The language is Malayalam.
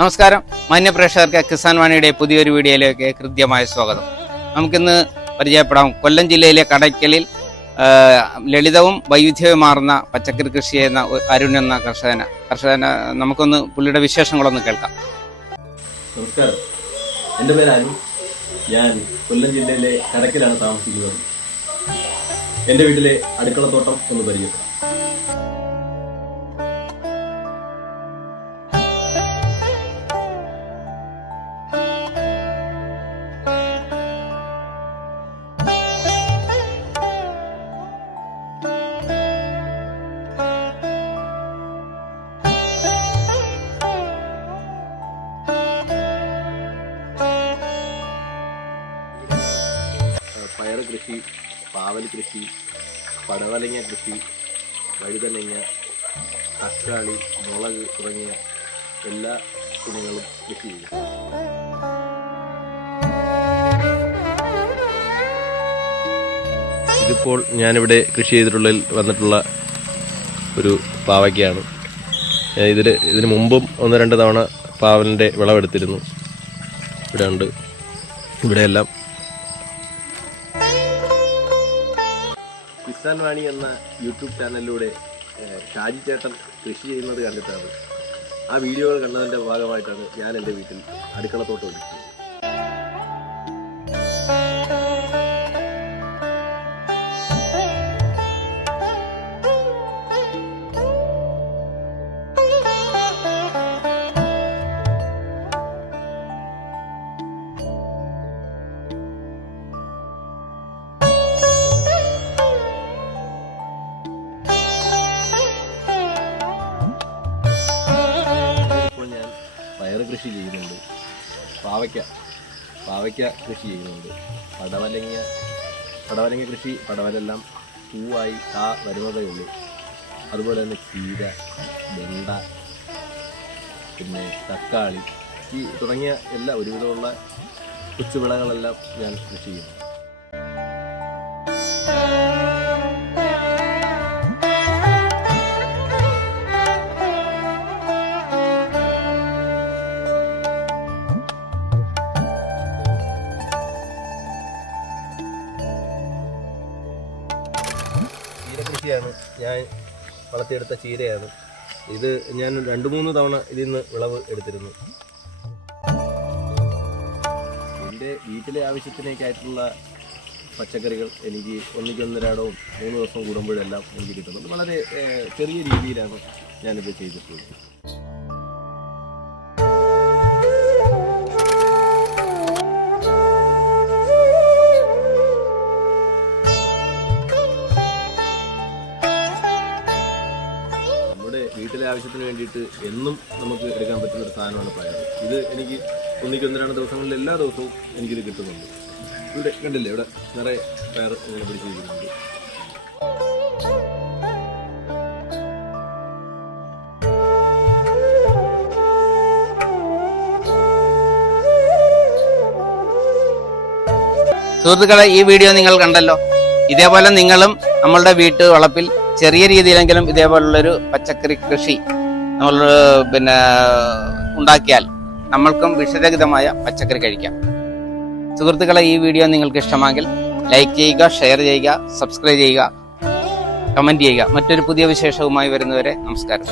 നമസ്കാരം മാന്യ പ്രേക്ഷകർക്ക് കിസാൻ വാണിയുടെ പുതിയൊരു വീഡിയോയിലേക്ക് കൃത്യമായ സ്വാഗതം. നമുക്കിന്ന് പരിചയപ്പെടാം കൊല്ലം ജില്ലയിലെ കടയ്ക്കലിൽ ലളിതവും വൈവിധ്യവുമാർന്ന പച്ചക്കറി കൃഷി ചെയ്യുന്ന അരുൺ എന്ന കർഷകനെ നമുക്കൊന്ന് പുള്ളിയുടെ വിശേഷങ്ങളൊന്ന് കേൾക്കാം. നമസ്കാരം, എൻ്റെ പേര് അരുൺ. ഞാൻ കൊല്ലം ജില്ലയിലെ കടയ്ക്കലാണ് താമസിക്കുന്നത്. എൻ്റെ വീട്ടിലെ അടുക്കളത്തോട്ടം എന്ന് പരിചയപ്പെടാം. പയർ കൃഷി, പാവൽ കൃഷി, പടവലങ്ങ കൃഷി, വഴുതനങ്ങ, തക്കാളി, മുളക് തുടങ്ങിയ എല്ലാ ഇനങ്ങളും കൃഷി ചെയ്യും. ഇതിപ്പോൾ ഞാനിവിടെ കൃഷി ചെയ്തിട്ടുള്ളതിൽ വന്നിട്ടുള്ള ഒരു പാവയ്ക്കാണ്. ഇതിന് മുമ്പും 1-2 തവണ പാവലിൻ്റെ വിളവെടുത്തിരുന്നു. ഇവിടെ ഉണ്ട്. ഇവിടെയെല്ലാം കിസാൻ വാണി എന്ന യൂട്യൂബ് ചാനലിലൂടെ ഷാജി ചേട്ടൻ കൃഷി ചെയ്യുന്നത് കണ്ടിട്ടാണ്, ആ വീഡിയോകൾ കണ്ടതിൻ്റെ ഭാഗമായിട്ടാണ് ഞാൻ എൻ്റെ വീട്ടിൽ അടുക്കളത്തോട്ടം ഒരുക്കിയത്. പയർ കൃഷി ചെയ്യുന്നുണ്ട്, പാവയ്ക്ക കൃഷി ചെയ്യുന്നുണ്ട്, പടവലങ്ങ കൃഷി, പടവലെല്ലാം പൂവായി വരുന്നതേ ഉള്ളൂ. അതുപോലെ തന്നെ ചീര, വെണ്ട, പിന്നെ തക്കാളി തുടങ്ങിയ എല്ലാ ഒരുവിധമുള്ള കൊച്ചുവിളകളെല്ലാം ഞാൻ കൃഷി ചെയ്യുന്നു. കൃഷിയാണ്, ഞാൻ വളർത്തിയെടുത്ത ചീരയാണ് ഇത്. ഞാൻ 2-3 തവണ ഇതിൽ നിന്ന് വിളവ് എടുത്തിരുന്നു. എൻ്റെ വീട്ടിലെ ആവശ്യത്തിനേക്കായിട്ടുള്ള പച്ചക്കറികൾ എനിക്ക് 1-1.5 3 ദിവസം കൂടുമ്പോഴെല്ലാം എനിക്ക് കിട്ടുന്നുണ്ട്. വളരെ ചെറിയ രീതിയിലാണ് ഞാനിത് ചെയ്തിട്ടുള്ളത്. വീട്ടിലെ ആവശ്യത്തിന് വേണ്ടിയിട്ട് എന്നും നമുക്ക് എടുക്കാൻ പറ്റുന്ന ഒരു സാധനമാണ് പയർ. ഇത് എനിക്ക് 1-2 ദിവസങ്ങളിൽ എല്ലാ ദിവസവും എനിക്കിത് കിട്ടുന്നുണ്ട്. ഇവിടെ കണ്ടില്ലേ, ഇവിടെ നിറയെ പയർ ഇങ്ങനെ പിടിച്ചിരിക്കുന്നുണ്ട്. സുഹൃത്തുക്കളെ, ഈ വീഡിയോ നിങ്ങൾ കണ്ടല്ലോ. ഇതേപോലെ നിങ്ങളും നമ്മളുടെ വീട്ടു വളപ്പിൽ ചെറിയ രീതിയിലെങ്കിലും ഇതേപോലുള്ളൊരു പച്ചക്കറി കൃഷി നമ്മൾ ഉണ്ടാക്കിയാൽ നമ്മൾക്കും വിഷരഹിതമായ പച്ചക്കറി കഴിക്കാം. സുഹൃത്തുക്കളെ, ഈ വീഡിയോ നിങ്ങൾക്ക് ഇഷ്ടമാണെങ്കിൽ ലൈക്ക് ചെയ്യുക, ഷെയർ ചെയ്യുക, സബ്സ്ക്രൈബ് ചെയ്യുക, കമന്റ് ചെയ്യുക. മറ്റൊരു പുതിയ വിശേഷവുമായി വരുന്നവരെ നമസ്കാരം.